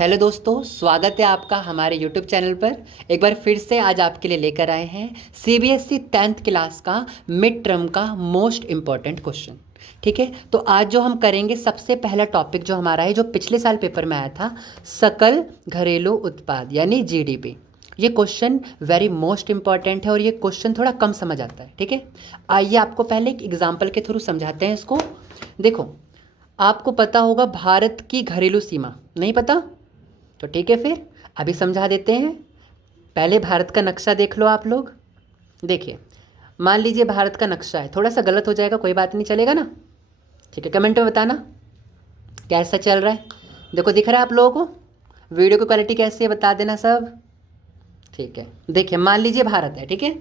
Hello दोस्तों, स्वागत है आपका हमारे यूट्यूब चैनल पर। एक बार फिर से आज आपके लिए लेकर आए हैं सीबीएसई 10th क्लास का मिड टर्म का मोस्ट इम्पॉर्टेंट क्वेश्चन। ठीक है, तो आज जो हम करेंगे सबसे पहला टॉपिक जो हमारा है, जो पिछले साल पेपर में आया था, सकल घरेलू उत्पाद यानी जीडीपी। ये क्वेश्चन वेरी मोस्ट इंपॉर्टेंट है और ये क्वेश्चन थोड़ा कम समझ आता है। ठीक है, आइए आपको पहले एक एग्जाम्पल के थ्रू समझाते हैं इसको। देखो, आपको पता होगा भारत की घरेलू सीमा, नहीं पता तो ठीक है, फिर अभी समझा देते हैं। पहले भारत का नक्शा देख लो आप लोग। देखिए, मान लीजिए भारत का नक्शा है, थोड़ा सा गलत हो जाएगा, कोई बात नहीं, चलेगा ना। ठीक है, कमेंट में बताना कैसा चल रहा है। देखो, दिख रहा है आप लोगों को? वीडियो की क्वालिटी कैसी है बता देना सब। ठीक है, देखिए मान लीजिए भारत है, ठीक है,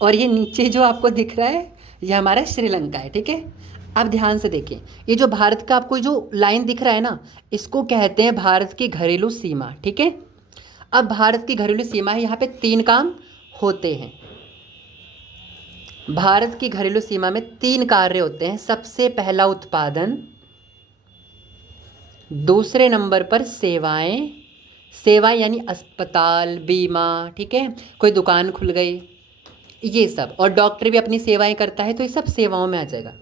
और ये नीचे जो आपको दिख रहा है ये हमारा श्रीलंका है। ठीक है, अब ध्यान से देखिए, ये जो भारत का आपको जो लाइन दिख रहा है ना, इसको कहते हैं भारत की घरेलू सीमा। ठीक है, अब भारत की घरेलू सीमा है, यहाँ पे 3 काम होते हैं। भारत की घरेलू सीमा में 3 कार्य होते हैं। सबसे पहला उत्पादन, दूसरे नंबर पर सेवाएं, सेवाएं यानी अस्पताल, बीमा, ठीक है, कोई दुकान खुल गई, ये सब, और डॉक्टर भी अपनी सेवाएं करता है तो ये सब सेवाओं में आ जाएगा।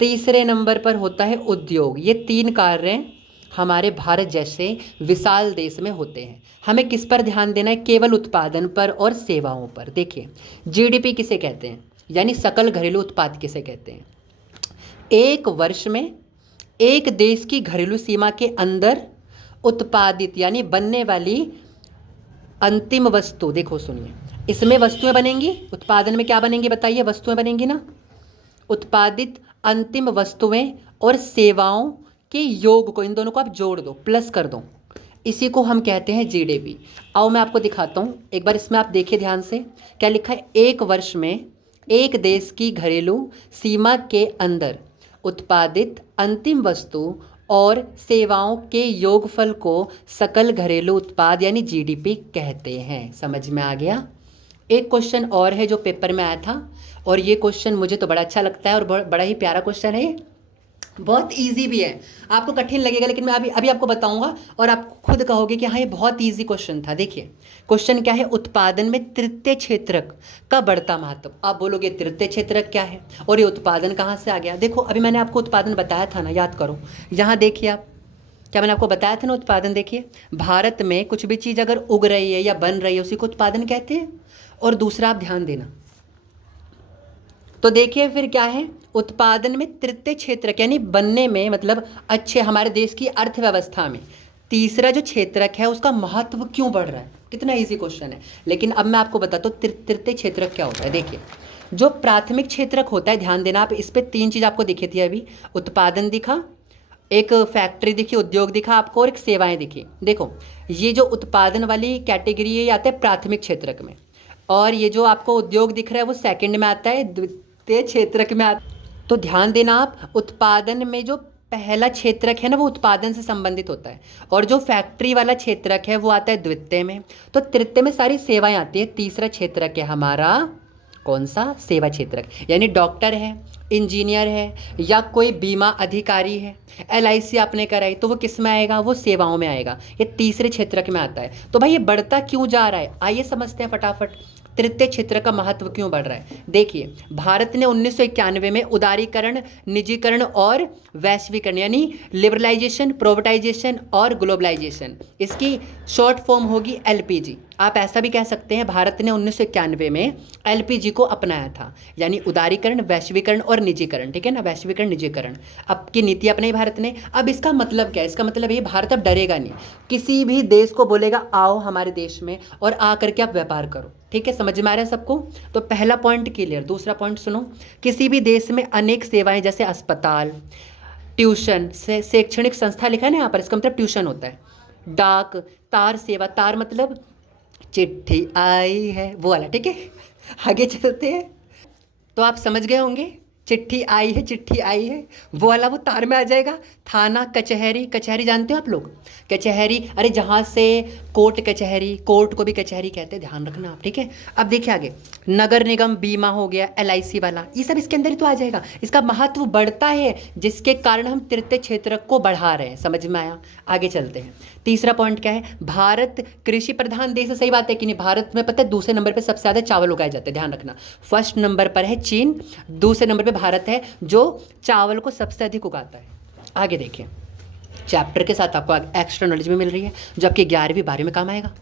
तीसरे नंबर पर होता है उद्योग। ये 3 कार्य हमारे भारत जैसे विशाल देश में होते हैं। हमें किस पर ध्यान देना है? केवल उत्पादन पर और सेवाओं पर। देखिए, जीडीपी किसे कहते हैं, यानी सकल घरेलू उत्पाद किसे कहते हैं? एक वर्ष में एक देश की घरेलू सीमा के अंदर उत्पादित यानी बनने वाली अंतिम वस्तु। देखो सुनिए, इसमें वस्तुएं बनेंगी, उत्पादन में क्या बनेंगी बताइए? वस्तुएं बनेंगी ना। उत्पादित अंतिम वस्तुएं और सेवाओं के योग को, इन दोनों को आप जोड़ दो, प्लस कर दो, इसी को हम कहते हैं जीडीपी। आओ मैं आपको दिखाता हूँ एक बार, इसमें आप देखिए ध्यान से क्या लिखा है। एक वर्ष में एक देश की घरेलू सीमा के अंदर उत्पादित अंतिम वस्तु और सेवाओं के योगफल को सकल घरेलू उत्पाद यानी जीडीपी कहते हैं। समझ में आ गया? एक क्वेश्चन और है जो पेपर में आया था, और ये क्वेश्चन मुझे तो बड़ा अच्छा लगता है और बड़ा ही प्यारा क्वेश्चन है। बहुत इजी भी है, आपको कठिन लगेगा लेकिन मैं अभी अभी आपको बताऊंगा और आप खुद कहोगे कि हाँ ये बहुत इजी क्वेश्चन था। देखिए, क्वेश्चन क्या है? उत्पादन में तृतीय क्षेत्रक का बढ़ता महत्व। आप बोलोगे तृतीय क्षेत्रक क्या है और ये उत्पादन कहाँ से आ गया? देखो, अभी मैंने आपको उत्पादन बताया था ना, याद करो। यहाँ देखिए आप, क्या मैंने आपको बताया था ना उत्पादन? देखिए, भारत में कुछ भी चीज़ अगर उग रही है या बन रही है उसी को उत्पादन कहते हैं। और दूसरा आप ध्यान देना, तो देखिए फिर क्या है, उत्पादन में तृतीय क्षेत्रक यानी बनने में, मतलब अच्छे हमारे देश की अर्थव्यवस्था में तीसरा जो क्षेत्रक है उसका महत्व क्यों बढ़ रहा है? कितना इजी क्वेश्चन है। लेकिन अब मैं आपको बताता हूँ तृतीय क्षेत्रक क्या होता है। देखिए, जो प्राथमिक क्षेत्रक होता है, ध्यान देना आप, इस पर 3 चीज़ आपको दिखी थी अभी। उत्पादन दिखा, एक फैक्ट्री दिखी, उद्योग दिखा आपको, और एक सेवाएं दिखी। देखो, ये जो उत्पादन वाली कैटेगरी है ये आता है प्राथमिक क्षेत्रक में, और ये जो आपको उद्योग दिख रहा है वो सेकंड में आता है, द्वितीय क्षेत्रक में आता। तो ध्यान देना आप, उत्पादन में जो पहला क्षेत्रक है ना वो उत्पादन से संबंधित होता है, और जो फैक्ट्री वाला क्षेत्रक है वो आता है द्वितीय में। तो तृतीय में सारी सेवाएं आती है। तीसरा क्षेत्रक है हमारा कौन सा? सेवा क्षेत्रक, यानी डॉक्टर है, इंजीनियर है, या कोई बीमा अधिकारी है, एलआईसी आपने कराई तो वो किस में आएगा? वो सेवाओं में आएगा। ये तीसरे क्षेत्रक में आता है। तो भाई ये बढ़ता क्यों जा रहा है? आइए समझते हैं फटाफट, तृतीय क्षेत्र का महत्व क्यों बढ़ रहा है। देखिए, भारत ने 1991 में उदारीकरण, निजीकरण और वैश्वीकरण यानी लिबरलाइजेशन, प्रोवटाइजेशन और ग्लोबलाइजेशन, इसकी शॉर्ट फॉर्म होगी एलपीजी। आप ऐसा भी कह सकते हैं, भारत ने 1991 में एलपीजी को अपनाया था, यानी उदारीकरण, वैश्वीकरण और निजीकरण। ठीक है ना, वैश्वीकरण, निजीकरण अब की नीति अपनाई भारत ने। अब इसका मतलब क्या है? इसका मतलब ये, भारत अब डरेगा नहीं, किसी भी देश को बोलेगा आओ हमारे देश में और आ करके आप व्यापार करो। ठीक है, समझ में आ रहा है सबको? तो पहला पॉइंट क्लियर। दूसरा पॉइंट सुनो, किसी भी देश में अनेक सेवाएं जैसे अस्पताल, ट्यूशन, शैक्षणिक संस्था लिखा है ना यहाँ पर, इसका मतलब ट्यूशन होता है, डाक, तार सेवा, तार मतलब चिट्ठी आई है वो वाला। ठीक है, आगे चलते हैं। तो आप समझ गए होंगे चिट्ठी आई है, चिट्ठी आई है, वो वाला वो तार में आ जाएगा। थाना, कचहरी, कचहरी जानते हो आप लोग, कचहरी, अरे जहाँ से कोर्ट कचहरी, कोर्ट को भी कचहरी कहते हैं, ध्यान रखना आप, ठीक है। अब देखिए आगे, नगर निगम, बीमा हो गया, LIC वाला, ये सब इसके अंदर ही तो आ जाएगा। इसका महत्व बढ़ता है जिसके कारण हम तृतीय क्षेत्र को बढ़ा रहे हैं, समझ में आया। आगे चलते हैं, तीसरा पॉइंट क्या है, भारत कृषि प्रधान देश है, सही बात है कि नहीं। भारत में पता है दूसरे नंबर पे सबसे ज़्यादा चावल उगाए जाते हैं, ध्यान रखना। फर्स्ट नंबर पर है चीन, दूसरे नंबर पे भारत है जो चावल को सबसे अधिक उगाता है। आगे देखिए, चैप्टर के साथ आपको एक्स्ट्रा नॉलेज भी मिल रही है जो आपके 11वीं 12वीं में काम आएगा।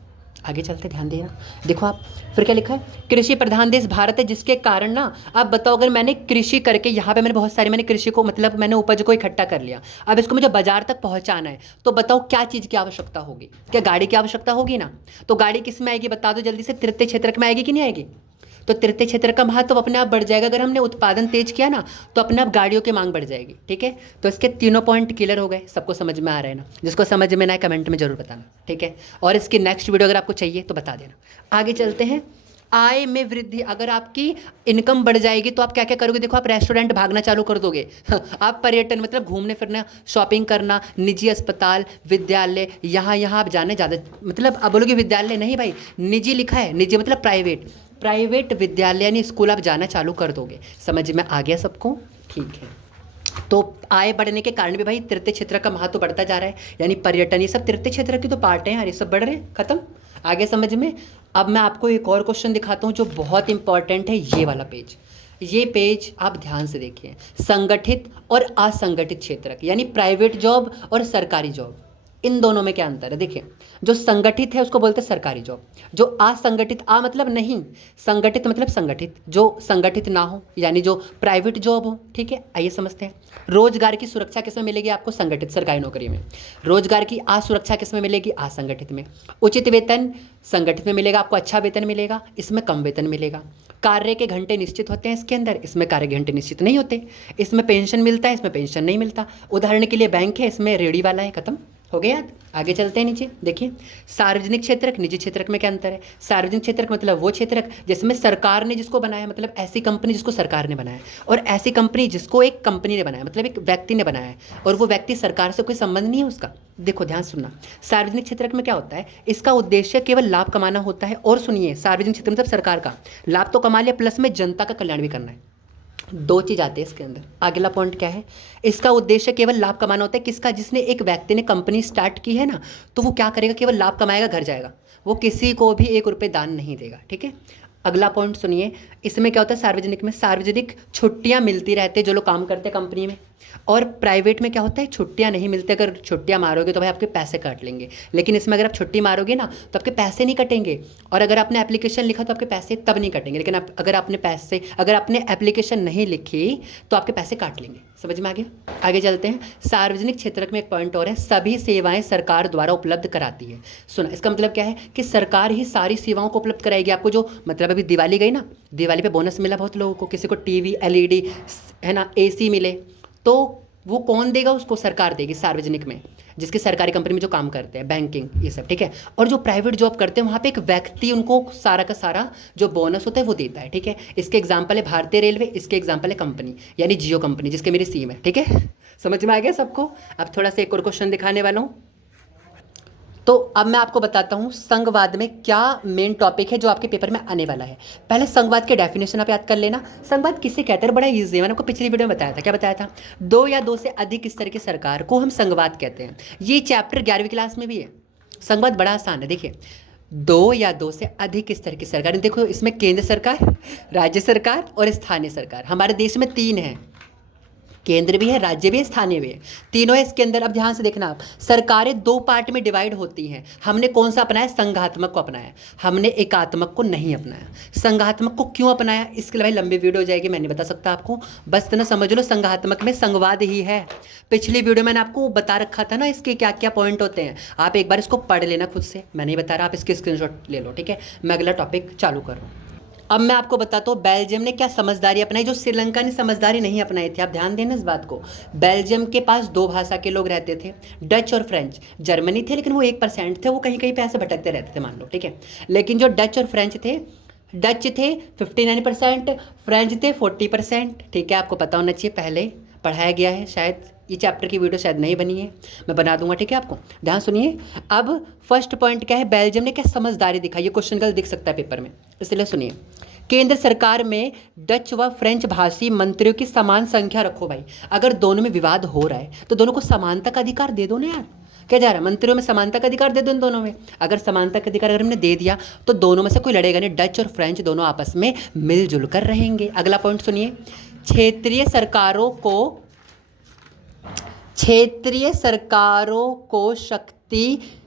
आगे चलते ध्यान देना, देखो आप फिर क्या लिखा है, कृषि प्रधान देश भारत है जिसके कारण ना, अब बताओ अगर मैंने कृषि करके यहाँ पे मैंने बहुत सारी, मैंने कृषि को मतलब मैंने उपज को इकट्ठा कर लिया, अब इसको मुझे बाजार तक पहुँचाना है, तो बताओ क्या चीज़ की आवश्यकता होगी, क्या गाड़ी की आवश्यकता होगी ना। तो गाड़ी किस में आएगी बता दो जल्दी से, तृतीय क्षेत्र में आएगी कि नहीं आएगी। तो तृतीय क्षेत्र का महत्व अपने आप बढ़ जाएगा, अगर हमने उत्पादन तेज किया ना तो अपने आप गाड़ियों की मांग बढ़ जाएगी, ठीक है। तो इसके तीनों पॉइंट क्लियर हो गए, सबको समझ में आ रहा है ना। जिसको समझ में ना है कमेंट में जरूर बताना, ठीक है। और इसकी नेक्स्ट वीडियो अगर आपको चाहिए तो बता देना। आगे चलते हैं, आय में वृद्धि, अगर आपकी इनकम बढ़ जाएगी तो आप क्या क्या करोगे, देखो आप रेस्टोरेंट भागना चालू कर दोगे आप पर्यटन मतलब घूमने फिरना, शॉपिंग करना, निजी अस्पताल, विद्यालय, यहाँ यहाँ आप जाने ज़्यादा, मतलब आप बोलोगे विद्यालय नहीं भाई, निजी लिखा है, निजी मतलब प्राइवेट, प्राइवेट विद्यालय यानी स्कूल आप जाना चालू कर दोगे। समझ में आ गया सबको, ठीक है। तो आय बढ़ने के कारण भी भाई तृतीय क्षेत्र का महत्व बढ़ता जा रहा है, यानी पर्यटन, ये सब तृतीय क्षेत्र की तो पार्ट है यार, ये सब बढ़ रहे हैं, खत्म। आगे समझ में। अब मैं आपको एक और क्वेश्चन दिखाता हूँ जो बहुत इंपॉर्टेंट है, ये वाला पेज, ये पेज आप ध्यान से देखिए, संगठित और असंगठित क्षेत्र, यानी प्राइवेट जॉब और सरकारी जॉब, इन दोनों में क्या अंतर है। देखिए, जो संगठित है उसको बोलते हैं सरकारी जॉब, जो असंगठित, आ मतलब नहीं, संगठित मतलब संगठित, जो संगठित ना हो यानी जो प्राइवेट जॉब हो, ठीक है। आइए समझते हैं, रोजगार की सुरक्षा किसमें मिलेगी आपको, संगठित सरकारी नौकरी में। रोजगार की असुरक्षा किसमें मिलेगी, असंगठित में। उचित वेतन संगठित में मिलेगा, आपको अच्छा वेतन मिलेगा, इसमें कम वेतन मिलेगा। कार्य के घंटे निश्चित होते हैं इसके अंदर, इसमें कार्य के घंटे निश्चित नहीं होते। इसमें पेंशन मिलता है, इसमें पेंशन नहीं मिलता। उदाहरण के लिए बैंक है, इसमें रेडी वाला है, खत्म हो गया याद। आगे चलते हैं नीचे, देखिए सार्वजनिक क्षेत्रक निजी क्षेत्रक में क्या अंतर है। सार्वजनिक क्षेत्रक मतलब वो क्षेत्रक जिसमें सरकार ने जिसको बनाया, मतलब ऐसी कंपनी जिसको सरकार ने बनाया, और ऐसी कंपनी जिसको एक कंपनी ने बनाया, मतलब एक व्यक्ति ने बनाया है, और वो व्यक्ति सरकार से कोई संबंध नहीं है उसका। देखो ध्यान सुनना, सार्वजनिक क्षेत्रक में क्या होता है, इसका उद्देश्य केवल लाभ कमाना होता है। और सुनिए, सार्वजनिक क्षेत्र मतलब सरकार का लाभ तो कमा लिया, प्लस में जनता का कल्याण भी करना है, दो चीज आते हैं इसके अंदर। अगला पॉइंट क्या है, इसका उद्देश्य केवल लाभ कमाना होता है, किसका, जिसने एक व्यक्ति ने कंपनी स्टार्ट की है ना, तो वो क्या करेगा, केवल लाभ कमाएगा, घर जाएगा, वो किसी को भी 1 रुपये दान नहीं देगा, ठीक है। अगला पॉइंट सुनिए, इसमें क्या होता है, सार्वजनिक में सार्वजनिक छुट्टियां मिलती रहती है जो लोग काम करते हैं कंपनी में, और प्राइवेट में क्या होता है, छुट्टियां नहीं मिलती। अगर छुट्टियां मारोगे तो भाई आपके पैसे काट लेंगे, लेकिन इसमें अगर आप छुट्टी मारोगे ना तो आपके पैसे नहीं कटेंगे, और अगर आपने एप्लीकेशन लिखा तो आपके पैसे तब नहीं कटेंगे, लेकिन अगर आपने एप्लीकेशन नहीं लिखी तो आपके पैसे काट लेंगे। समझ में आ गया। आगे चलते हैं, सार्वजनिक क्षेत्र में एक पॉइंट और है, सभी सेवाएं सरकार द्वारा उपलब्ध कराती है। सुना, इसका मतलब क्या है कि सरकार ही सारी सेवाओं को उपलब्ध कराएगी आपको। जो मतलब अभी दिवाली गई ना, दिवाली पे बोनस मिला बहुत लोगों को, किसी को टीवी LED है ना, AC मिले, तो वो कौन देगा, उसको सरकार देगी सार्वजनिक में, जिसकी सरकारी कंपनी में जो काम करते हैं, बैंकिंग, ये सब, ठीक है। और जो प्राइवेट जॉब करते हैं वहाँ पे एक व्यक्ति उनको सारा का सारा जो बोनस होता है वो देता है, ठीक है। इसके एग्जांपल है भारतीय रेलवे, इसके एग्जांपल है कंपनी यानी जियो कंपनी, जिसके मेरी सिम है, ठीक है। समझ में आ गया सबको। अब थोड़ा सा एक और क्वेश्चन दिखाने वाला हूँ। तो अब मैं आपको बताता हूँ संघवाद में क्या मेन टॉपिक है जो आपके पेपर में आने वाला है। पहले संघवाद के डेफिनेशन आप याद कर लेना। संघवाद किसे कहते हैं, बड़ा इजी है, मैंने आपको पिछली वीडियो में बताया था। क्या बताया था, 2 या 2 से अधिक स्तर की सरकार को हम संघवाद कहते हैं। ये चैप्टर 11वीं क्लास में भी है। संघवाद बड़ा आसान है, देखिए 2 या 2 से अधिक स्तर की सरकार, देखो इसमें केंद्र सरकार, राज्य सरकार और स्थानीय सरकार। हमारे देश में 3 है, केंद्र भी है, राज्य भी है, स्थानीय भी है, तीनों है इसके अंदर। अब ध्यान से देखना आप, सरकारें 2 पार्ट में डिवाइड होती हैं। हमने कौन सा अपनाया, संघात्मक को अपनाया, हमने एकात्मक को नहीं अपनाया। संघात्मक को क्यों अपनाया, इसके लिए भाई लंबी वीडियो हो जाएगी, मैं नहीं बता सकता आपको, बस इतना समझ लो संघात्मक में संघवाद ही है। पिछली वीडियो मैंने आपको बता रखा था ना इसके क्या क्या पॉइंट होते हैं, आप एक बार इसको पढ़ लेना खुद से, मैं नहीं बता रहा, आप इसके स्क्रीनशॉट ले लो, ठीक है। मैं अगला टॉपिक चालू कर रहा हूँ। अब मैं आपको बताता हूँ बेल्जियम ने क्या समझदारी अपनाई जो श्रीलंका ने समझदारी नहीं अपनाई थी। आप ध्यान देना इस बात को। बेल्जियम के पास 2 भाषा के लोग रहते थे, डच और फ्रेंच। जर्मनी थे लेकिन वो 1% थे, वो कहीं कहीं पे ऐसे भटकते रहते थे मान लो, ठीक है। लेकिन जो डच और फ्रेंच थे, डच थे 59%, फ्रेंच थे 40%। ठीक है, आपको पता होना चाहिए, पहले पढ़ाया गया है। शायद ये चैप्टर की वीडियो शायद नहीं बनी है, मैं बना दूंगा। ठीक है, आपको ध्यान सुनिए। अब फर्स्ट पॉइंट क्या है, बेल्जियम ने क्या समझदारी दिखाई। ये क्वेश्चन कल दिख सकता है पेपर में, इसलिए सुनिए। केंद्र सरकार में डच व फ्रेंच भाषी मंत्रियों की समान संख्या रखो भाई। अगर दोनों में विवाद हो रहा है तो दोनों को समानता का अधिकार दे दो ना यार। क्या जा रहा है, मंत्रियों में समानता का अधिकार दे दो इन दोनों में। अगर समानता का अधिकार अगर हमने दे दिया तो दोनों में से कोई लड़ेगा नहीं, डच और फ्रेंच दोनों आपस में मिलजुल कर रहेंगे। अगला पॉइंट सुनिए। क्षेत्रीय सरकारों को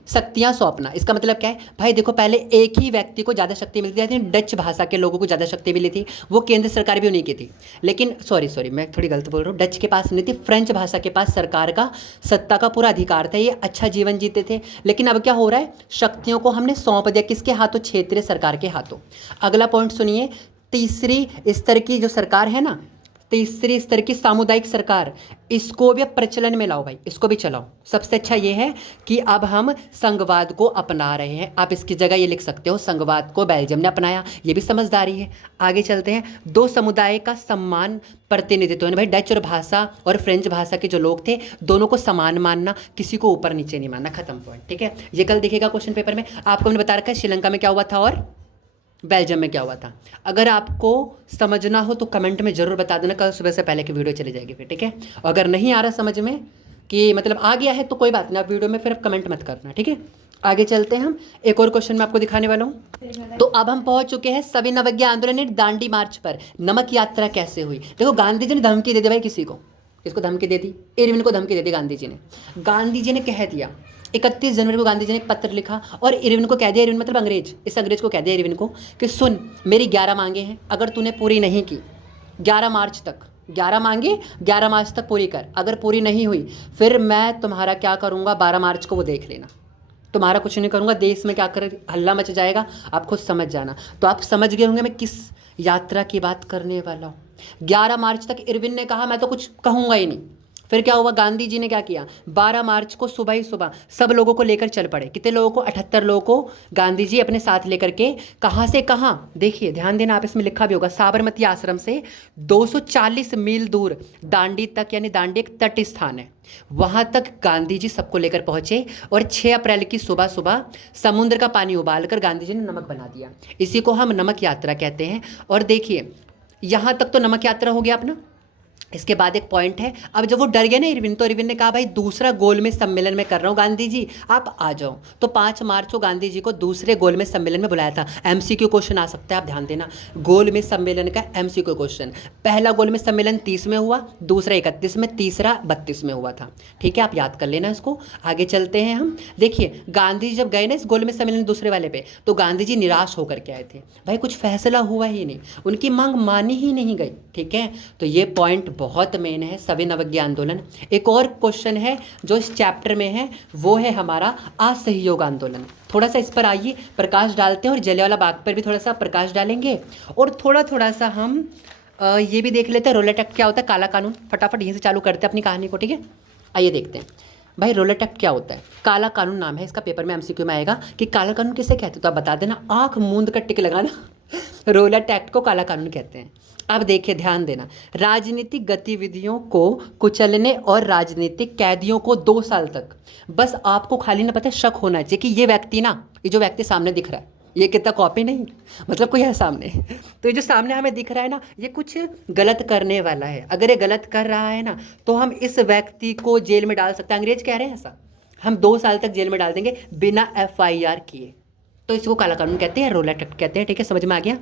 शक्तियां सौंपना। इसका मतलब क्या है भाई, देखो पहले एक ही व्यक्ति को ज़्यादा शक्ति मिलती थी, डच भाषा के लोगों को ज़्यादा शक्ति मिली थी, वो केंद्र सरकार भी उन्हीं की थी। लेकिन सॉरी मैं थोड़ी गलत बोल रहा हूँ, डच के पास नहीं थी, फ्रेंच भाषा के पास सरकार का सत्ता का पूरा अधिकार था, ये अच्छा जीवन जीते थे। लेकिन अब क्या हो रहा है, शक्तियों को हमने सौंप दिया, किसके हाथों, क्षेत्रीय सरकार के हाथों। अगला पॉइंट सुनिए। तीसरी स्तर की जो सरकार है ना, तीसरी स्तर की सामुदायिक सरकार, इसको भी अब प्रचलन में लाओ भाई, इसको भी चलाओ। सबसे अच्छा ये है कि अब हम संघवाद को अपना रहे हैं। आप इसकी जगह ये लिख सकते हो, संघवाद को बेल्जियम ने अपनाया, ये भी समझदारी है। आगे चलते हैं। दो समुदाय का समान प्रतिनिधित्व है भाई, डच और भाषा और फ्रेंच भाषा के जो लोग थे दोनों को समान मानना, किसी को ऊपर नीचे नहीं मानना, खत्म पॉइंट। ठीक है, ये कल दिखेगा क्वेश्चन पेपर में। आपको मैंने बता रखा है श्रीलंका में क्या हुआ था और बेल्जियम में क्या हुआ था। अगर आपको समझना हो तो कमेंट में ज़रूर बता देना, कल सुबह से पहले की वीडियो चली जाएगी फिर। ठीक है, और अगर नहीं आ रहा समझ में कि मतलब आ गया है तो कोई बात नहीं, आप वीडियो में फिर आप कमेंट मत करना। ठीक है, आगे चलते हैं हम। एक और क्वेश्चन मैं आपको दिखाने वाला हूँ। तो अब हम पहुंच चुके हैं सविनय आंदोलन दांडी मार्च पर। नमक यात्रा कैसे हुई। देखो गांधी जी ने धमकी दे दी भाई, किसी को, किसको धमकी दे दी, इरविन को धमकी दे दी गांधी जी ने। गांधी जी ने कह दिया 31 जनवरी को गांधी जी ने एक पत्र लिखा और इरविन को कह दिया, इरविन मतलब अंग्रेज, इस अंग्रेज को कह दिया इरविन को कि सुन, मेरी 11 मांगे हैं, अगर तूने पूरी नहीं की 11 मार्च तक, 11 मांगे 11 मार्च तक पूरी कर, अगर पूरी नहीं हुई फिर मैं तुम्हारा क्या करूँगा, 12 मार्च को वो देख लेना, तुम्हारा कुछ नहीं करूँगा, देश में क्या कर हल्ला मच जाएगा, आप खुद समझ जाना। तो आप समझ गए होंगे मैं किस यात्रा की बात करने वाला हूँ। 11 मार्च तक इरविन ने कहा मैं तो कुछ कहूँगा ही नहीं। फिर क्या हुआ, गांधी जी ने क्या किया, 12 मार्च को सुबह ही सुबह सब लोगों को लेकर चल पड़े। कितने लोगों को, 78 लोगों को गांधी जी अपने साथ लेकर के कहाँ से कहाँ, देखिए ध्यान देना, आप इसमें लिखा भी होगा, साबरमती आश्रम से 240 मील दूर दांडी तक, यानी दांडी एक तट स्थान है, वहाँ तक गांधी जी सबको लेकर पहुँचे और 6 अप्रैल की सुबह सुबह समुद्र का पानी उबालकर गांधी जी ने नमक बना दिया। इसी को हम नमक यात्रा कहते हैं। और देखिए यहाँ तक तो नमक यात्रा हो गया अपना। इसके बाद एक पॉइंट है, अब जब वो डर गए ना इरविन, तो इरविन ने कहा भाई दूसरा गोलमेज सम्मेलन में कर रहा हूँ, गांधी जी आप आ जाओ। तो 5 मार्च को गांधी जी को दूसरे गोलमेज सम्मेलन में बुलाया था। एमसीक्यू क्वेश्चन आ सकता है, आप ध्यान देना, गोलमेज सम्मेलन का एमसीक्यू क्वेश्चन। पहला गोलमेज सम्मेलन 30 में हुआ, दूसरा 31 में, तीसरा 32 में हुआ था। ठीक है, आप याद कर लेना इसको। आगे चलते हैं हम। देखिए गांधी जी जब गए ना इस गोलमेज सम्मेलन दूसरे वाले पे, तो गांधी जी निराश होकर के आए थे भाई, कुछ फैसला हुआ ही नहीं, उनकी मांग मानी ही नहीं गई। ठीक है, तो ये पॉइंट बहुत मेन है, सविनय आंदोलन। एक और क्वेश्चन है जो इस चैप्टर में है, वो है हमारा असहयोग आंदोलन। थोड़ा सा इस पर आइए प्रकाश डालते हैं और जलियांवाला बाग पर भी थोड़ा सा प्रकाश डालेंगे और थोड़ा सा हम ये भी देख लेते हैं रोलेट एक्ट क्या होता है, काला कानून। फटाफट यहीं से चालू करते हैं अपनी कहानी को। ठीक है, आइए देखते हैं भाई रोलेट एक्ट क्या होता है। काला कानून नाम है इसका, पेपर में एमसीक्यू में आएगा कि काला कानून किसे कहते हैं, तो आप बता देना, आंख मूंद कर टिक लगाना। रोलेट एक्ट को काला कानून कहते हैं। अब देखिए ध्यान देना, राजनीतिक गतिविधियों को कुचलने और राजनीतिक कैदियों को 2 साल तक, बस आपको खाली ना पता शक होना चाहिए कि ये व्यक्ति ना, ये जो व्यक्ति सामने दिख रहा है, ये कितना कॉपी नहीं, मतलब कोई है सामने, तो ये जो सामने हमें दिख रहा है ना, ये कुछ गलत करने वाला है। अगर ये गलत कर रहा है ना तो हम इस व्यक्ति को जेल में डाल सकते हैं। अंग्रेज कह रहे हैं ऐसा, हम 2 साल तक जेल में डाल देंगे बिना FIR किए। तो इसको काला कानून कहते हैं, रोलेट एक्ट कहते हैं। ठीक है, समझ में आ गया।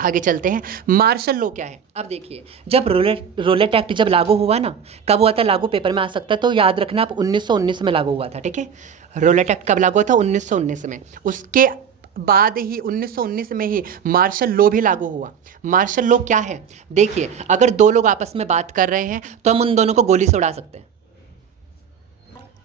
आगे चलते हैं। मार्शल लॉ क्या है। अब देखिए जब रोलेट एक्ट जब लागू हुआ ना, कब हुआ था लागू, पेपर में आ सकता है, तो याद रखना आप 1919 में लागू हुआ था। ठीक है, रोलेट एक्ट कब लागू हुआ था, 1919 में। उसके बाद ही 1919 में ही मार्शल लॉ भी लागू हुआ। मार्शल लॉ क्या है, देखिए अगर 2 लोग आपस में बात कर रहे हैं तो हम उन दोनों को गोली से उड़ा सकते हैं,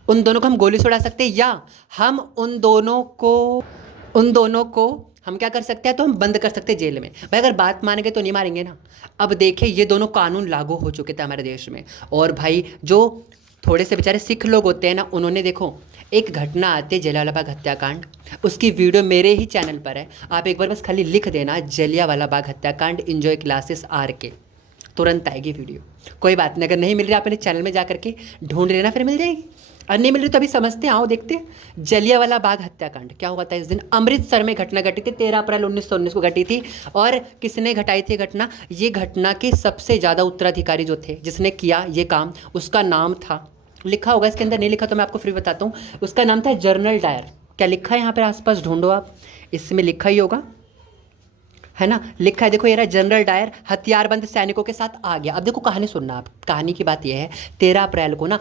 उन दोनों को हम गोली से उड़ा सकते हैं, या हम उन दोनों को हम क्या कर सकते हैं, तो हम बंद कर सकते हैं जेल में। भाई अगर बात मानेंगे तो नहीं मारेंगे ना। अब देखिए ये दोनों कानून लागू हो चुके थे हमारे देश में, और भाई जो थोड़े से बेचारे सिख लोग होते हैं ना, उन्होंने देखो एक घटना आती है जलियांवाला बाग हत्याकांड, उसकी वीडियो मेरे ही चैनल पर है। आप एक बार बस खाली लिख देना जलियांवाला बाग हत्याकांड एंजॉय क्लासेस आर के, तुरंत आएगी वीडियो। कोई बात नहीं, अगर नहीं मिल रही आप मेरे चैनल में जा करके ढूंढ लेना, फिर मिल जाएगी। और नहीं मिल रही तो अभी समझते हैं, आओ देखते हैं। जलियांवाला बाग हत्याकांड क्या हुआ था इस दिन? अमृतसर में घटना घटी थी, 13 अप्रैल 1919 को घटी थी। और किसने घटाई थी घटना? ये घटना के सबसे ज़्यादा उत्तराधिकारी जो थे, जिसने किया ये काम, उसका नाम था, लिखा होगा इसके अंदर, नहीं लिखा तो मैं आपको फिर बताता हूँ, उसका नाम था जनरल डायर। क्या लिखा है यहाँ पर? आसपास ढूंढो आप, इसमें लिखा ही होगा, है ना, लिखा है, देखो ये रहा, जनरल डायर हथियारबंद सैनिकों के साथ आ गया। अब देखो कहानी सुनना आप, कहानी की बात यह है, 13 अप्रैल को ना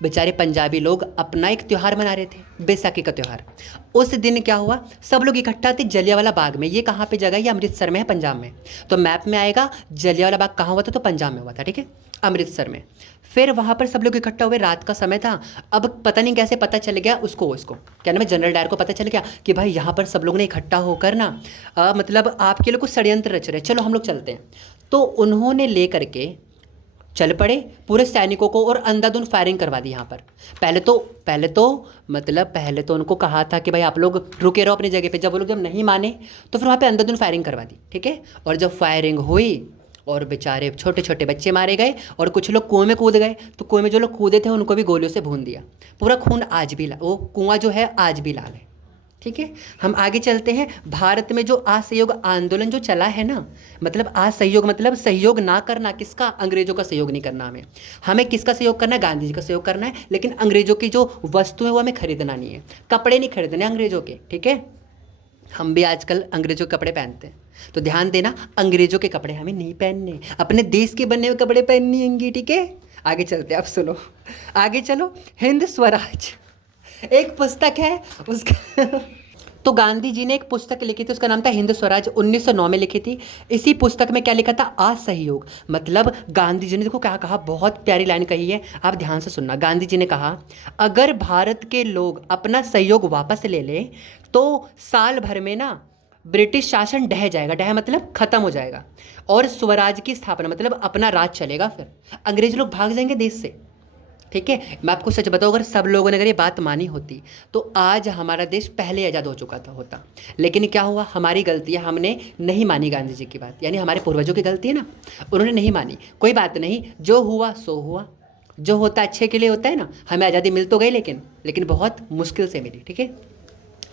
बेचारे पंजाबी लोग अपना एक त्यौहार मना रहे थे, बैसाखी का त्यौहार। उस दिन क्या हुआ, सब लोग इकट्ठा थे जलियांवाला बाग में। ये कहाँ पे जगह है? ये अमृतसर में है, पंजाब में। तो मैप में आएगा जलियांवाला बाग कहाँ हुआ था, तो पंजाब में हुआ था, ठीक है, अमृतसर में। फिर वहाँ पर सब लोग इकट्ठा हुए, रात का समय था। अब पता नहीं कैसे पता चल गया उसको क्या नाम है, जनरल डायर को पता चल गया कि भाई यहाँ पर सब लोग ने इकट्ठा होकर ना मतलब आपके लिए कुछ षड्यंत्र रच रहे, चलो हम लोग चलते हैं। तो उन्होंने ले करके चल पड़े पूरे सैनिकों को और अंधाधुंध फायरिंग करवा दी यहाँ पर। पहले तो उनको कहा था कि भाई आप लोग रुके रहो अपनी जगह पे, जब वो लोग जब नहीं माने तो फिर वहाँ पे अंधाधुंध फायरिंग करवा दी, ठीक है। और जब फायरिंग हुई और बेचारे छोटे छोटे बच्चे मारे गए और कुछ लोग कुएं में कूद गए, तो कुएं में जो लोग कूदे थे उनको भी गोलियों से भून दिया। पूरा खून आज भी वो कुआं जो है आज भी लाल है, ठीक है। हम आगे चलते हैं। भारत में जो असहयोग आंदोलन जो चला है ना, मतलब असहयोग मतलब सहयोग ना करना, किसका? अंग्रेजों का सहयोग नहीं करना हमें। हमें किसका सहयोग करना है? गांधी जी का सहयोग करना है। लेकिन अंग्रेजों की जो वस्तु है वो हमें खरीदना नहीं है, कपड़े नहीं खरीदने अंग्रेजों के, ठीक है। हम भी आजकल अंग्रेजों के कपड़े पहनते हैं, तो ध्यान देना, अंग्रेजों के कपड़े हमें नहीं पहनने, अपने देश के बने हुए कपड़े पहननी होंगी, ठीक है। आगे चलते हैं, आप सुनो, आगे चलो। हिंद स्वराज एक पुस्तक है उसका तो गांधी जी ने एक पुस्तक लिखी थी, उसका नाम था हिंद स्वराज, 1909 में लिखी थी। इसी पुस्तक में क्या लिखा था? असहयोग। मतलब गांधी जी ने देखो क्या कहा, बहुत प्यारी लाइन कही है, आप ध्यान से सुनना। गांधी जी ने कहा अगर भारत के लोग अपना सहयोग वापस ले लें तो साल भर में ना ब्रिटिश शासन ढह जाएगा, ढह मतलब खत्म हो जाएगा, और स्वराज की स्थापना मतलब अपना राज चलेगा, फिर अंग्रेज लोग भाग जाएंगे देश से, ठीक है। मैं आपको सच बताऊं, अगर सब लोगों ने अगर ये बात मानी होती तो आज हमारा देश पहले आज़ाद हो चुका था होता। लेकिन क्या हुआ, हमारी गलती है, हमने नहीं मानी गांधी जी की बात, यानी हमारे पूर्वजों की गलती है ना, उन्होंने नहीं मानी। कोई बात नहीं, जो हुआ सो हुआ, जो होता अच्छे के लिए होता है ना। हमें आज़ादी मिल तो गई, लेकिन बहुत मुश्किल से मिली, ठीक है।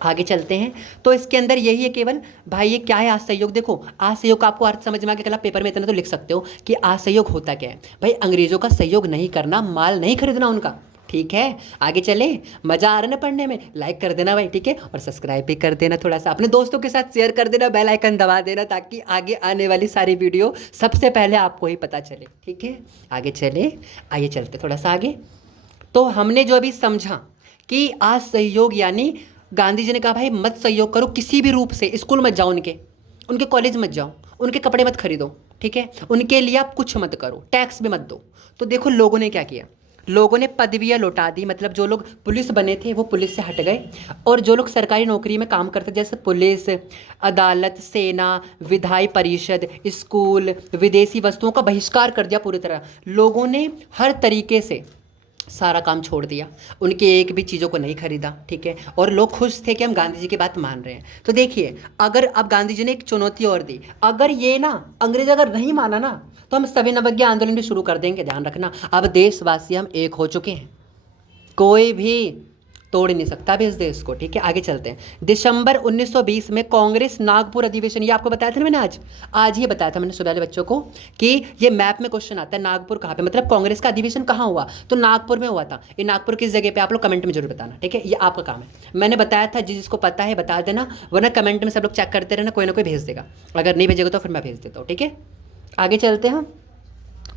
आगे चलते हैं। तो इसके अंदर यही है केवल, भाई ये क्या है असहयोग? देखो असहयोग का आपको अर्थ समझ में आ गया, कल आप पेपर में इतना तो लिख सकते हो कि असहयोग होता क्या है। भाई अंग्रेजों का सहयोग नहीं करना, माल नहीं खरीदना उनका, ठीक है। आगे चले, मजा आ रहा है ना पढ़ने में? लाइक कर देना भाई, ठीक है, और सब्सक्राइब भी कर देना, थोड़ा सा अपने दोस्तों के साथ शेयर कर देना, बेल आइकन दबा देना, ताकि आगे आने वाली सारी वीडियो सबसे पहले आपको ही पता चले, ठीक है। आगे चले, आइए चलते थोड़ा सा आगे। तो हमने जो अभी समझा कि असहयोग यानी गांधी जी ने कहा भाई मत सहयोग करो किसी भी रूप से, स्कूल मत जाओ, उनके कॉलेज मत जाओ, उनके कपड़े मत खरीदो, ठीक है, उनके लिए आप कुछ मत करो, टैक्स भी मत दो। तो देखो लोगों ने क्या किया, लोगों ने पदवियाँ लौटा दी, मतलब जो लोग पुलिस बने थे वो पुलिस से हट गए, और जो लोग सरकारी नौकरी में काम करते जैसे पुलिस, अदालत, सेना, विधायी परिषद, स्कूल, विदेशी वस्तुओं का बहिष्कार कर दिया पूरी तरह। लोगों ने हर तरीके से सारा काम छोड़ दिया, उनके एक भी चीज़ों को नहीं खरीदा, ठीक है। और लोग खुश थे कि हम गांधी जी की बात मान रहे हैं। तो देखिए, अगर अब गांधी जी ने एक चुनौती और दी, अगर ये ना अंग्रेज अगर नहीं माना ना तो हम सविनय आंदोलन भी शुरू कर देंगे, ध्यान रखना। अब देशवासी हम एक हो चुके हैं, कोई भी तोड़ नहीं सकता भी इस देश को, ठीक है। आगे चलते हैं। दिसंबर 1920 में कांग्रेस नागपुर अधिवेशन, ये आपको बताया था ना मैंने, आज ही बताया था मैंने सुबह वाले बच्चों को कि ये मैप में क्वेश्चन आता है, नागपुर कहाँ पे, मतलब कांग्रेस का अधिवेशन कहाँ हुआ, तो नागपुर में हुआ था। ये नागपुर किस जगह पे, आप लोग कमेंट में जरूर बताना, ठीक है, ये आपका काम है। मैंने बताया था, जिसको पता है बता देना, वरना कमेंट में सब लोग चेक करते रहना, कोई ना कोई भेज देगा, अगर नहीं भेजेगा तो फिर मैं भेज देता हूँ, ठीक है। आगे चलते हैं।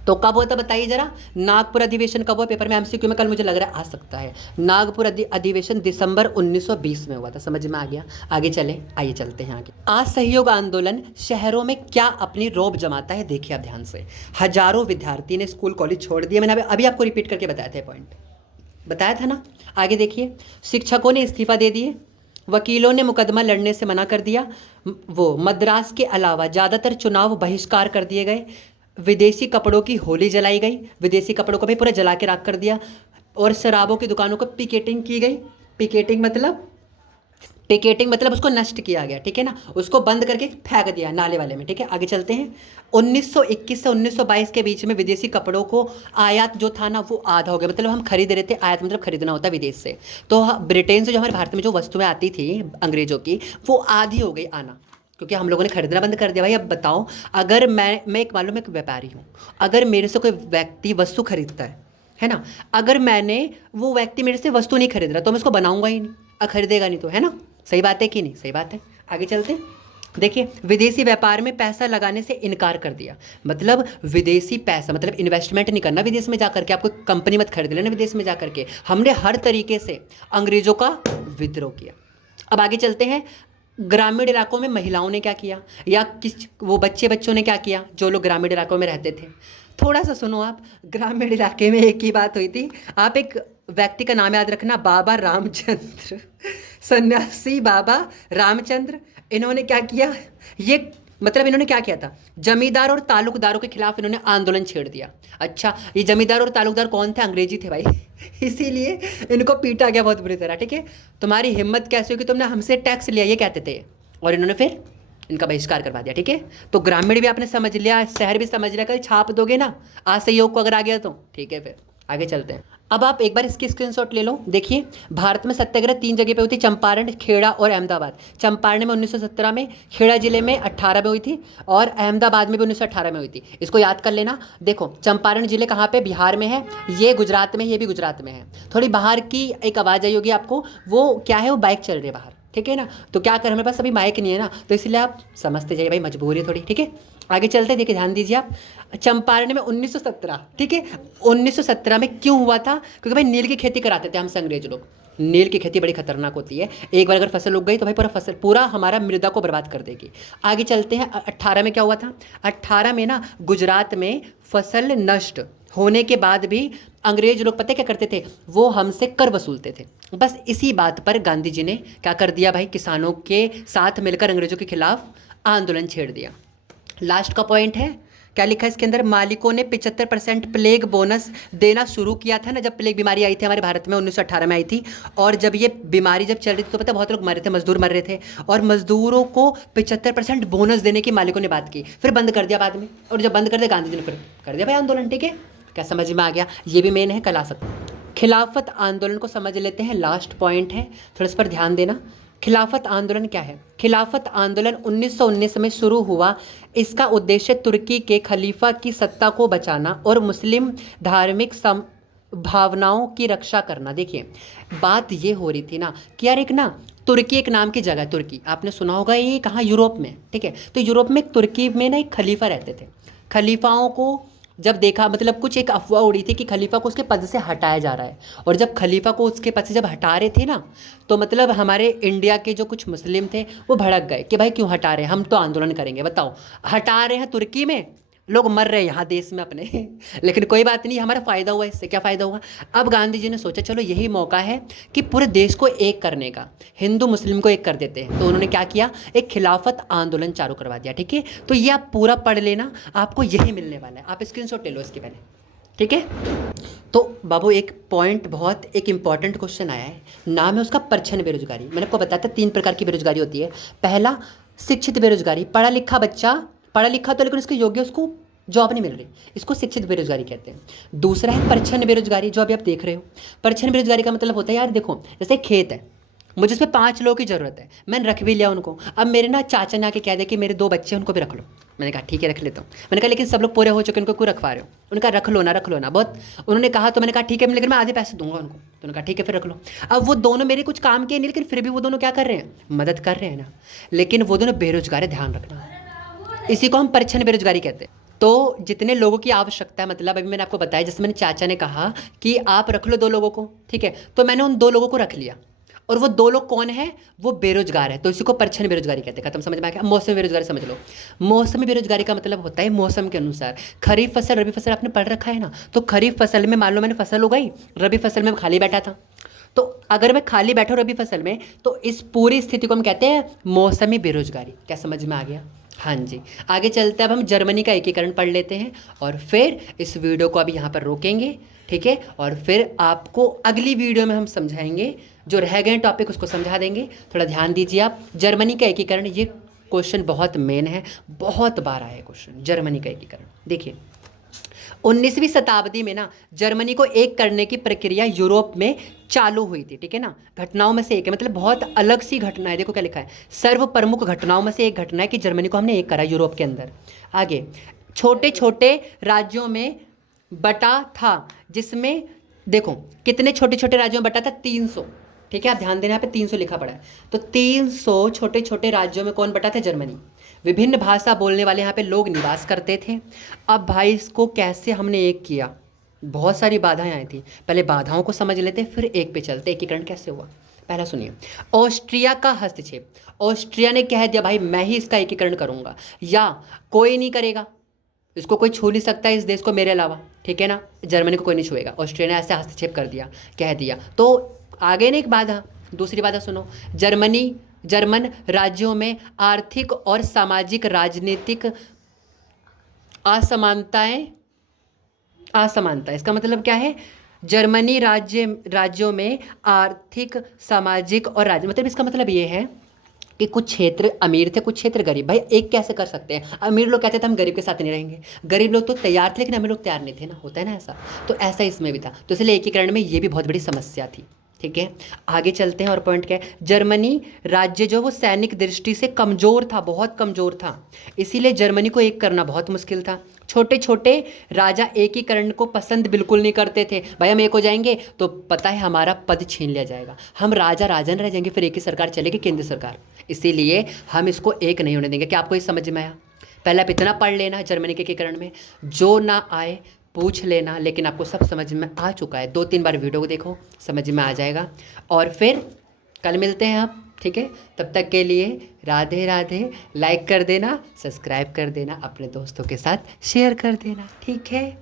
तो कब हुआ था बताइए जरा, नागपुर अधिवेशन कब हुआ? पेपर में एमसीक्यू में कल मुझे लग रहा है आ सकता है। नागपुर अधिवेशन दिसंबर 1920 में हुआ था, समझ में आ गया। आगे चले, आइए चलते हैं आगे। असहयोग आंदोलन शहरों में क्या अपनी रौब जमाता है, देखिए आप ध्यान से। हजारों विद्यार्थी ने स्कूल कॉलेज छोड़ दिया, मैंने अभी आपको रिपीट करके बताया था, पॉइंट बताया था ना। आगे देखिए, शिक्षकों ने इस्तीफा दे दिए, वकीलों ने मुकदमा लड़ने से मना कर दिया, वो मद्रास के अलावा ज़्यादातर चुनाव बहिष्कार कर दिए गए, विदेशी कपड़ों की होली जलाई गई, विदेशी कपड़ों को भी पूरा जला के राख कर दिया, और शराबों की दुकानों को पिकेटिंग की गई। पिकेटिंग मतलब उसको नष्ट किया गया, ठीक है ना, उसको बंद करके फेंक दिया नाले वाले में, ठीक है। आगे चलते हैं। 1921 से 1922 के बीच में विदेशी कपड़ों को आयात जो था ना वो आधा हो गया, मतलब हम खरीद रहे थे, आयात मतलब खरीदना होता है विदेश से, तो ब्रिटेन से जो हमारे भारत में जो वस्तुएं आती थी अंग्रेजों की, वो आधी हो गई आना, क्योंकि हम लोगों ने खरीदना बंद कर दिया। भाई अब बताओ, अगर मैं एक मान लो मैं एक व्यापारी हूँ, अगर मेरे से कोई व्यक्ति वस्तु खरीदता है ना, अगर मैंने वो व्यक्ति मेरे से वस्तु नहीं खरीद रहा तो मैं उसको बनाऊंगा ही नहीं, खरीदेगा नहीं तो, है ना। सही बात है कि नहीं, सही बात है। आगे चलते हैं। देखिए, विदेशी व्यापार में पैसा लगाने से इनकार कर दिया, मतलब विदेशी पैसा मतलब इन्वेस्टमेंट नहीं करना विदेश में जाकर के, आपको कंपनी मत खरीद लेना विदेश में जाकर के। हमने हर तरीके से अंग्रेजों का विद्रोह किया। अब आगे चलते हैं। ग्रामीण इलाकों में महिलाओं ने क्या किया, या वो बच्चों ने क्या किया जो लोग ग्रामीण इलाकों में रहते थे। थोड़ा सा सुनो आप, ग्रामीण इलाके में एक ही बात हुई थी। आप एक व्यक्ति का नाम याद रखना, बाबा रामचंद्र, सन्यासी बाबा रामचंद्र। इन्होंने क्या किया, ये मतलब इन्होंने क्या किया था, जमींदार और तालुकदारों के खिलाफ इन्होंने आंदोलन छेड़ दिया। अच्छा, ये जमींदार और तालुकदार कौन थे, अंग्रेजी थे भाई इसीलिए इनको पीटा गया बहुत बुरी तरह, ठीक है। तुम्हारी हिम्मत कैसे होगी, तुमने हमसे टैक्स लिया, ये कहते थे, और इन्होंने फिर इनका बहिष्कार करवा दिया, ठीक है। तो ग्रामीण भी आपने समझ लिया, शहर भी समझ लिया, कल छाप दोगे ना असहयोग को अगर आ गया तो, ठीक है। फिर आगे चलते हैं। अब आप एक बार इसकी स्क्रीनशॉट ले लो। देखिए, भारत में सत्याग्रह 3 जगह पे हुई थी, चंपारण, खेड़ा और अहमदाबाद। चंपारण में 1917 में, खेड़ा जिले में 18 में हुई थी, और अहमदाबाद में भी 1918 में हुई थी। इसको याद कर लेना। देखो, चंपारण जिले कहाँ पे, बिहार में है, ये गुजरात में, ये भी गुजरात में है। थोड़ी बाहर की एक आवाज़ आई होगी आपको, वो क्या है, वो बाइक चल रही है बाहर, ठीक है ना। तो क्या करें, हमारे पास अभी माइक नहीं है ना, तो इसलिए आप समझते जाइए भाई, मजबूरी है थोड़ी, ठीक है। आगे चलते, देखिए ध्यान दीजिए आप। चंपारण में 1917, ठीक है, 1917 में क्यों हुआ था, क्योंकि भाई नील की खेती कराते थे हमसे अंग्रेज लोग। नील की खेती बड़ी खतरनाक होती है, एक बार अगर फसल उग गई तो भाई पूरा हमारा मृदा को बर्बाद कर देगी। आगे चलते हैं। 18 में क्या हुआ था, 18 में ना गुजरात में फसल नष्ट होने के बाद भी अंग्रेज लोग पता क्या करते थे, वो हमसे कर वसूलते थे। बस इसी बात पर गांधी जी ने क्या कर दिया भाई, किसानों के साथ मिलकर अंग्रेजों के खिलाफ आंदोलन छेड़ दिया। लास्ट का पॉइंट है, क्या लिखा है इसके अंदर, मालिकों ने 75% प्लेग बोनस देना शुरू किया था ना, जब प्लेग बीमारी आई थी हमारे भारत में 1918 में आई थी। और जब ये बीमारी जब चल रही थी तो पता बहुत लोग मर रहे थे, मजदूर मर रहे थे, और मजदूरों को 75% बोनस देने की मालिकों ने बात की, फिर बंद कर दिया बाद में। और जब बंद कर दिया गांधी जी ने फिर कर दिया भाई आंदोलन, ठीक है। क्या समझ में आ गया, ये भी मेन है, कल आ सकता है। खिलाफत आंदोलन को समझ लेते हैं, लास्ट पॉइंट है, थोड़ा इस पर ध्यान देना। खिलाफत आंदोलन क्या है, खिलाफत आंदोलन 1919 में शुरू हुआ। इसका उद्देश्य तुर्की के खलीफा की सत्ता को बचाना और मुस्लिम धार्मिक भावनाओं की रक्षा करना। देखिए, बात ये हो रही थी ना कि यार एक ना तुर्की एक नाम की जगह, तुर्की आपने सुना होगा, ये कहाँ, यूरोप में, ठीक है। तो यूरोप में तुर्की में ना एक खलीफा रहते थे। खलीफाओं को जब देखा, मतलब कुछ एक अफवाह उड़ी थी कि खलीफा को उसके पद से हटाया जा रहा है, और जब खलीफा को उसके पद से जब हटा रहे थे ना, तो मतलब हमारे इंडिया के जो कुछ मुस्लिम थे वो भड़क गए कि भाई क्यों हटा रहे हैं, हम तो आंदोलन करेंगे। बताओ, हटा रहे हैं तुर्की में, लोग मर रहे हैं यहाँ देश में अपने लेकिन कोई बात नहीं, हमारा फ़ायदा हुआ, इससे क्या फ़ायदा हुआ। अब गांधी जी ने सोचा चलो यही मौका है कि पूरे देश को एक करने का, हिंदू मुस्लिम को एक कर देते हैं। तो उन्होंने क्या किया, एक खिलाफत आंदोलन चालू करवा दिया, ठीक है। तो ये आप पूरा पढ़ लेना, आपको यही मिलने वाला है, आप स्क्रीनशॉट ले लो इसके पहले, ठीक है। तो बाबू एक पॉइंट, बहुत एक इंपॉर्टेंट क्वेश्चन आया है, नाम है उसका परछन बेरोजगारी। मैंने आपको बताया था 3 प्रकार की बेरोजगारी होती है। पहला, शिक्षित बेरोजगारी, पढ़ा लिखा बच्चा, पढ़ा लिखा तो लेकिन उसके योग्य उसको जॉब नहीं मिल रही, इसको शिक्षित बेरोजगारी कहते हैं। दूसरा है परछन बेरोजगारी, जो अभी आप देख रहे हो। परछन बेरोजगारी का मतलब होता है, यार देखो जैसे खेत है, मुझे उसमें 5 लोगों की ज़रूरत है, मैंने रख भी लिया उनको। अब मेरे ना चाचा ने आके कह दिया कि मेरे 2 बच्चे हैं, उनको भी रख लो। मैंने कहा ठीक है रख लेता हूँ। मैंने कहा लेकिन सब लोग पूरे हो चुके, उनको क्यों रखवा रहे हो। उनका रख लो ना, रख लो ना, बहुत उन्होंने कहा। तो मैंने कहा ठीक है, लेकिन मैं आधे पैसे दूंगा उनको। तो उन्होंने कहा ठीक है फिर रख लो। अब वो दोनों मेरे कुछ काम के नहीं, लेकिन फिर भी वो दोनों क्या कर रहे हैं, मदद कर रहे हैं ना, लेकिन वो दोनों बेरोजगार है, ध्यान रखना। इसी को हम परछन बेरोजगारी कहते हैं। तो जितने लोगों की आवश्यकता है, मतलब अभी मैंने आपको बताया, जैसे मैंने चाचा ने कहा कि आप रख लो 2 लोगों को, ठीक है, तो मैंने उन 2 लोगों को रख लिया, और वो 2 लोग कौन है, वो बेरोजगार है, तो इसी को परछन बेरोजगारी कहते हैं। खत्म, समझ में आ गया। मौसमी बेरोजगारी समझ लो। मौसमी बेरोजगारी का मतलब होता है मौसम के अनुसार, खरीफ फसल रबी फसल आपने पढ़ रखा है ना, तो खरीफ फसल में मान लो मैंने फसल उगाई, रबी फसल में खाली बैठा था, तो अगर मैं खाली बैठा हूँ रबी फसल में, तो इस पूरी स्थिति को हम कहते हैं मौसमी बेरोजगारी। क्या समझ में आ गया, हाँ जी। आगे चलते हैं, अब हम जर्मनी का एकीकरण पढ़ लेते हैं, और फिर इस वीडियो को अभी यहाँ पर रोकेंगे, ठीक है, और फिर आपको अगली वीडियो में हम समझाएंगे जो रह गए टॉपिक उसको समझा देंगे, थोड़ा ध्यान दीजिए आप। जर्मनी का एकीकरण, ये क्वेश्चन बहुत मेन है, बहुत बार आया है क्वेश्चन, जर्मनी का एकीकरण। देखिए 19वीं शताब्दी में ना जर्मनी को एक करने की प्रक्रिया यूरोप में चालू हुई थी, ठीक है ना। घटनाओं में से एक है, मतलब बहुत अलग सी घटना है। देखो क्या लिखा है, सर्व प्रमुख घटनाओं में से एक घटना है कि जर्मनी को हमने एक करा यूरोप के अंदर। आगे, छोटे छोटे राज्यों में बटा था, जिसमें देखो कितने छोटे छोटे राज्यों में बटा था, 300, ठीक है। आप ध्यान देना, यहाँ पे 300 लिखा पड़ा है। तो 300 छोटे छोटे राज्यों में कौन बटा था, जर्मनी। विभिन्न भाषा बोलने वाले यहाँ पे लोग निवास करते थे। अब भाई इसको कैसे हमने एक किया, बहुत सारी बाधाएं आई थी। पहले बाधाओं को समझ लेते, फिर एक पे चलते, एकीकरण कैसे हुआ। पहला सुनिए, ऑस्ट्रिया का हस्तक्षेप। ऑस्ट्रिया ने कह दिया भाई मैं ही इसका एकीकरण करूंगा, या कोई नहीं करेगा, इसको कोई छू नहीं सकता इस देश को मेरे अलावा, ठीक है ना। जर्मनी को कोई नहीं छुएगा। ऑस्ट्रिया ने ऐसे हस्तक्षेप कर दिया, कह दिया। तो आगे ना एक बाधा, दूसरी बाधा सुनो, जर्मन राज्यों में आर्थिक और सामाजिक राजनीतिक असमानता, इसका मतलब क्या है, जर्मनी राज्यों में आर्थिक, सामाजिक और मतलब इसका मतलब ये है कि कुछ क्षेत्र अमीर थे, कुछ क्षेत्र गरीब। भाई एक कैसे कर सकते हैं, अमीर लोग कहते थे हम गरीब के साथ नहीं रहेंगे, गरीब लोग तो तैयार थे लेकिन अमीर लोग तैयार नहीं थे ना, होता है ना ऐसा। तो ऐसा इसमें भी था, तो इसलिए एकीकरण में ये भी बहुत बड़ी समस्या थी, ठीक है। आगे चलते हैं, और पॉइंट क्या है, जर्मनी राज्य जो वो सैनिक दृष्टि से कमजोर था, बहुत कमजोर था, इसीलिए जर्मनी को एक करना बहुत मुश्किल था। छोटे छोटे राजा एकीकरण को पसंद बिल्कुल नहीं करते थे। भाई हम एक हो जाएंगे तो पता है हमारा पद छीन लिया जाएगा, हम राजा राजन रह जाएंगे, फिर एक ही सरकार चलेगी, केंद्र सरकार। इसीलिए हम इसको एक नहीं होने देंगे। क्या आपको ये समझ में आया। पहले आप इतना पढ़ लेना जर्मनी के एकीकरण में, जो ना आए पूछ लेना, लेकिन आपको सब समझ में आ चुका है। 2-3 बार वीडियो को देखो, समझ में आ जाएगा। और फिर कल मिलते हैं आप, ठीक है। तब तक के लिए राधे राधे। लाइक कर देना, सब्सक्राइब कर देना, अपने दोस्तों के साथ शेयर कर देना, ठीक है।